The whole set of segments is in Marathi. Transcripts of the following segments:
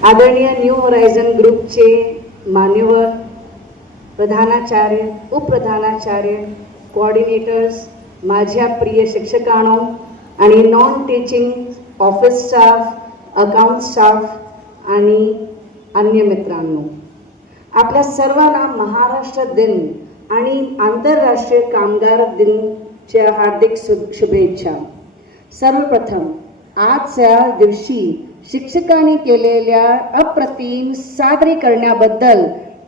आदरणीय न्यू होरायझन ग्रुपचे मान्यवर, प्रधानाचार्य, उपप्रधानाचार्य, कोऑर्डिनेटर्स, माझ्या प्रिय शिक्षकांनो आणि non teaching office staff, account staff आणि अन्य मित्रांनो, आपल्या सर्वांना महाराष्ट्र दिन आणि आंतरराष्ट्रीय कामगार दिनच्या हार्दिक शुभेच्छा. सर्वप्रथम आजच्या दिवशी शिक्षकांनी केलेल्या अप्रतिम सादरीकरणाबद्दल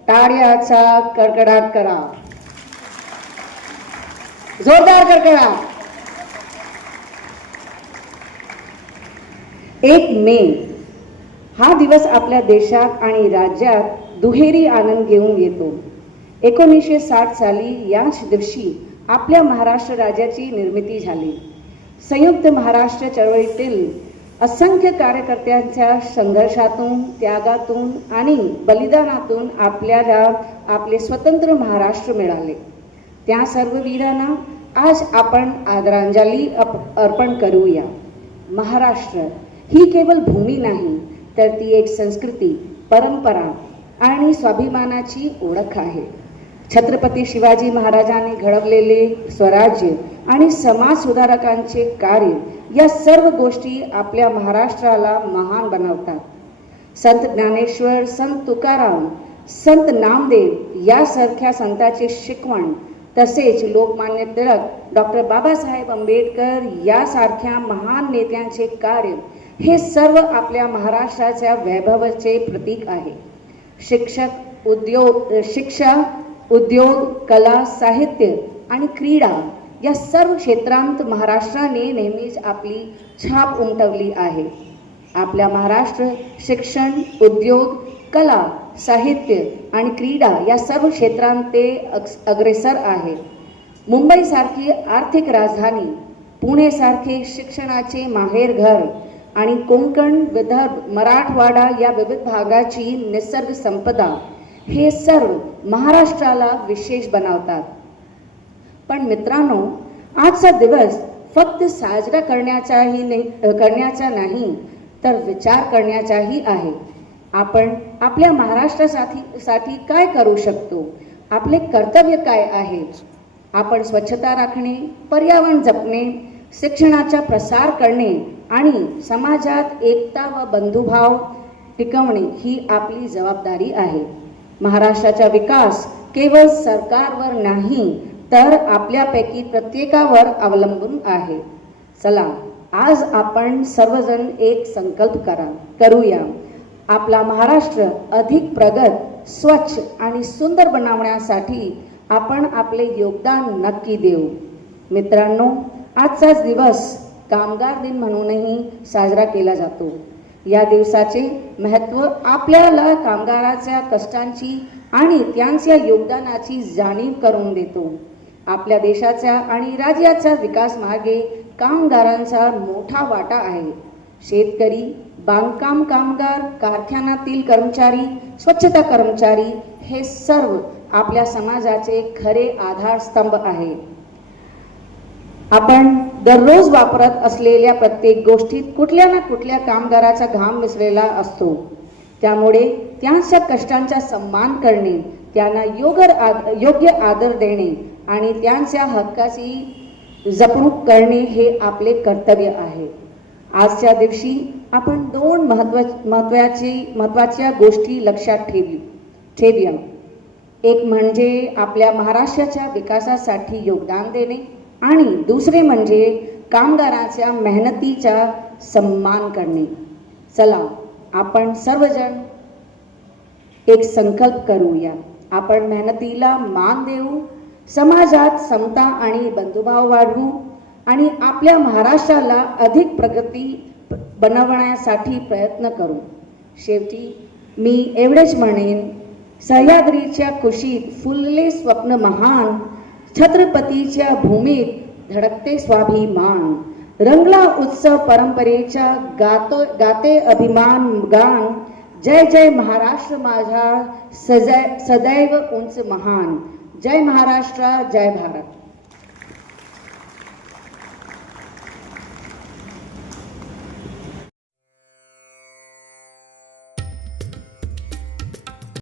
टाळ्याचा कडकडाट करा. जोरदार कडकडाट. 1 मे हा दिवस आपल्या देशात आणि राज्यात दुहेरी आनंद घेऊन येतो. 1960 साली याच दिवशी आपल्या महाराष्ट्र राज्याची निर्मिती झाली. संयुक्त महाराष्ट्र चळवळीतील असंख्य कार्यकर्त्यांच्या संघर्षातून, त्यागातून आणि बलिदानातून आपल्याला आपले स्वतंत्र महाराष्ट्र मिळाले. त्या सर्व वीरांना आज आपण आदरांजली अर्पण करूया. महाराष्ट्र ही केवळ भूमी नाही, तर ती एक संस्कृती, परंपरा आणि स्वाभिमानाची ओळख आहे. छत्रपती शिवाजी महाराजांनी घडवलेले स्वराज्य आणि समाज सुधारकांचे कार्य या सर्व गोष्टी आपल्या महाराष्ट्राला महान बनवतात. संत ज्ञानेश्वर, संत तुकाराम, संत नामदेव यासारख्या संतांचे शिकवण, तसेच लोकमान्य टिळक, डॉक्टर बाबासाहेब आंबेडकर यासारख्या महान नेत्यांचे कार्य हे सर्व आपल्या महाराष्ट्राच्या वैभवाचे प्रतीक आहे. शिक्षा, उद्योग, कला, साहित्य आणि क्रीडा या सर्व क्षेत्रांत महाराष्ट्राने नेहमीच आपली छाप उमटवली आहे. आपल्या महाराष्ट्र शिक्षण, उद्योग, कला, साहित्य आणि क्रीडा या सर्व क्षेत्रांत ते अग्रेसर आहे. मुंबईसारखी आर्थिक राजधानी, पुणेसारखे शिक्षणाचे माहेरघर आणि कोकण, विदर्भ, मराठवाडा या विविध भागाची निसर्ग संपदा हे सर्व महाराष्ट्राला विशेष बनवतात. पण मित्रांनो, आजचा दिवस फक्त साजरा करण्याचा नाही, तर विचार करण्याचाही आहे. आपण आपल्या महाराष्ट्रासाठी काय करू शकतो? आपले कर्तव्य काय आहे? आपण स्वच्छता राखणे, पर्यावरण जपणे, शिक्षणाचा प्रसार करणे आणि समाजात एकता व बंधुभाव टिकवणे ही आपली जबाबदारी आहे. महाराष्ट्राचा विकास केवळ सरकारवर नाही, तर आपल्यापैकी प्रत्येकावर अवलंबून आहे. चला, आज आपण सर्वजण एक संकल्प करूया. आपला महाराष्ट्र अधिक प्रगत, स्वच्छ आणि सुंदर बनवण्यासाठी आपण आपले योगदान नक्की देऊ. मित्रांनो, आजचाच दिवस कामगार दिन म्हणूनही साजरा केला जातो. या दिवसाचे महत्त्व आपल्याला कामगाराच्या कष्टांची आणि त्यांच्या योगदानाची जाणीव करून देतो. आपल्या देशाच्या आणि राज्याच्या विकास मार्गे कामगारांचा मोठा वाटा आहे. शेतकरी, बांधकाम कामगार, कारखान्यातील कर्मचारी, स्वच्छता कर्मचारी हे सर्व आपल्या समाजाचे खरे आधारस्तंभ आहे. आपण दररोज वापरत असलेल्या प्रत्येक गोष्टीत कुठल्या ना कुठल्या कामगाराचा घाम मिसळलेला असतो. त्यामुळे त्यांच्या कष्टांचा सन्मान करणे, त्यांना योग्य आदर देणे आणि त्यांच्या हक्काची जपणूक करणे हे आपले कर्तव्य आहे. आजच्या दिवशी आपण 2 महत्त्वाच्या गोष्टी लक्षात ठेवूया. एक म्हणजे आपल्या महाराष्ट्राच्या विकासासाठी योगदान देणे आणि दुसरे म्हणजे कामगारांच्या मेहनतीचा सन्मान करणे. चला, आपण सर्वजण एक संकल्प करूया. आपण मेहनतीला मान देऊ, समाजात समता आणि बंधुभाव वाढवू आणि आपल्या महाराष्ट्राला अधिक प्रगती बनवण्यासाठी प्रयत्न करू. शेवटी मी एवढेच म्हणेन, सह्याद्रीच्या कुशीत फुलले स्वप्न महान, छत्रपतीच्या भूमीत धडकते स्वाभिमान, रंगला उत्सव परंपरेचा गाते अभिमान गान, जय जय महाराष्ट्र माझा सदैव उंच महान. जय महाराष्ट्र, जय भारत.